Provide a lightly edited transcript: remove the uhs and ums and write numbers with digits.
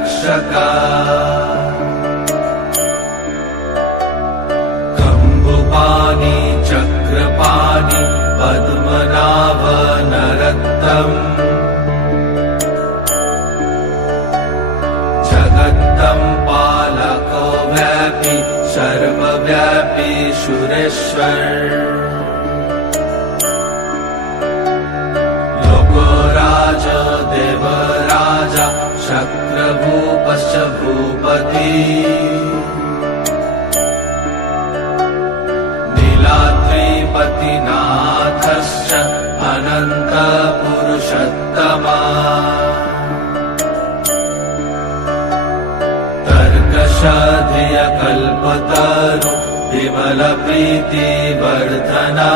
रक्षका कम्बुपाणि चक्रपाणि पद्मनाभ नरोत्तम जगत्तं पालको व्यापी सर्वव्यापी सुरेश्वर लोकराज देवराजा शक्रभूपश्च भूपति नीलाद्रिपतिनाथश्च अनन्त पुरुषोत्तमा तर्कशधिय कल्पतरु विमल प्रीति वर्धना